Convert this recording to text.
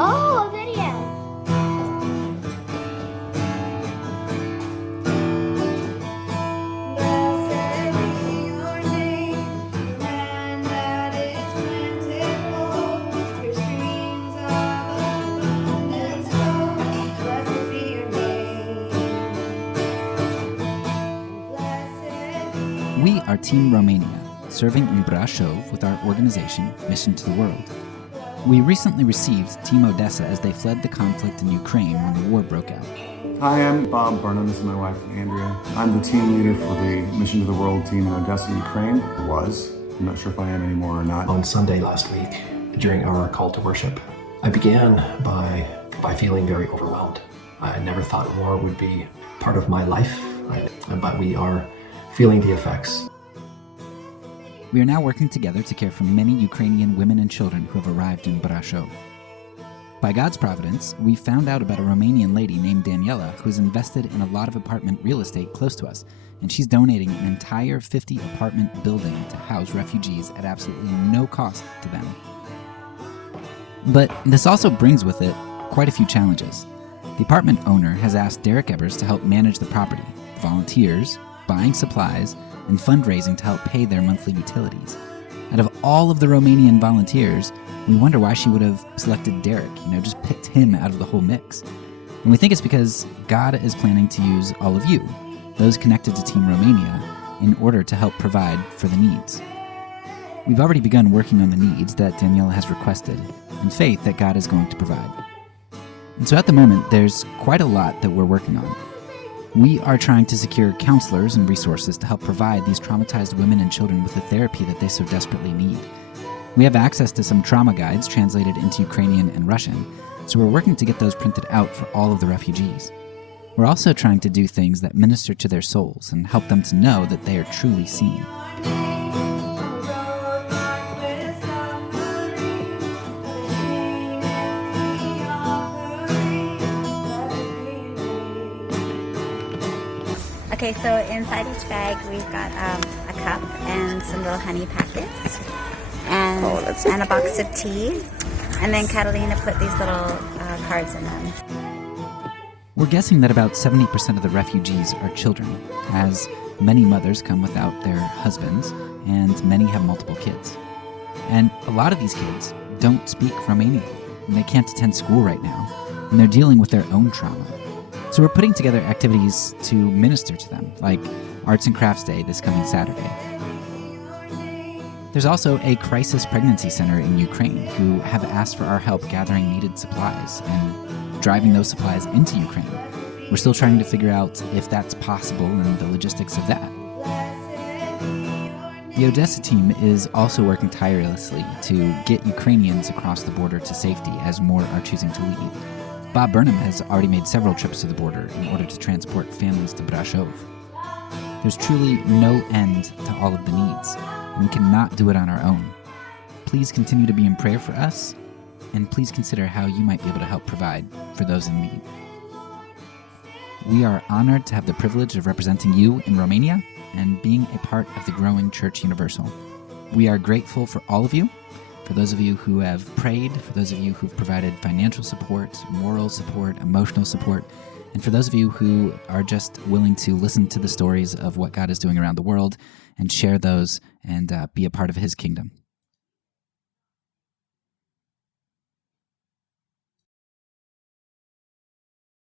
Oh, a video. Blessed be your name, the land that is plentiful, where streams of abundance flow. Blessed be your name. Blessed be We are Team Romania, serving in Brașov with our organization, Mission to the World. We recently received Team Odessa as they fled the conflict in Ukraine when the war broke out. Hi, I'm Bob Burnham. This is my wife, Andrea. I'm the team leader for the Mission to the World team in Odessa, Ukraine. Was. I'm not sure if I am anymore or not. On Sunday last week, during our call to worship, I began by feeling very overwhelmed. I never thought war would be part of my life, but we are feeling the effects. We are now working together to care for many Ukrainian women and children who have arrived in Brașov. By God's providence, we found out about a Romanian lady named Daniela who has invested in a lot of apartment real estate close to us, and she's donating an entire 50-apartment building to house refugees at absolutely no cost to them. But this also brings with it quite a few challenges. The apartment owner has asked Derek Ebers to help manage the property, volunteers, buying supplies, and fundraising to help pay their monthly utilities. Out of all of the Romanian volunteers, we wonder why she would have selected Derek, just picked him out of the whole mix. And we think it's because God is planning to use all of you, those connected to Team Romania, in order to help provide for the needs. We've already begun working on the needs that Daniela has requested, in faith that God is going to provide. And so at the moment, there's quite a lot that we're working on. We are trying to secure counselors and resources to help provide these traumatized women and children with the therapy that they so desperately need. We have access to some trauma guides translated into Ukrainian and Russian, so we're working to get those printed out for all of the refugees. We're also trying to do things that minister to their souls and help them to know that they are truly seen. Okay, so inside each bag we've got a cup and some little honey packets and a box of tea. And then Catalina put these little cards in them. We're guessing that about 70% of the refugees are children, as many mothers come without their husbands and many have multiple kids. And a lot of these kids don't speak Romanian, and they can't attend school right now, and they're dealing with their own trauma. So we're putting together activities to minister to them, like Arts and Crafts Day this coming Saturday. There's also a crisis pregnancy center in Ukraine who have asked for our help gathering needed supplies and driving those supplies into Ukraine. We're still trying to figure out if that's possible and the logistics of that. The Odessa team is also working tirelessly to get Ukrainians across the border to safety as more are choosing to leave. Bob Burnham has already made several trips to the border in order to transport families to Brașov. There's truly no end to all of the needs, and we cannot do it on our own. Please continue to be in prayer for us, and please consider how you might be able to help provide for those in need. We are honored to have the privilege of representing you in Romania and being a part of the growing Church Universal. We are grateful for all of you, for those of you who have prayed, for those of you who've provided financial support, moral support, emotional support, and for those of you who are just willing to listen to the stories of what God is doing around the world and share those and be a part of His kingdom.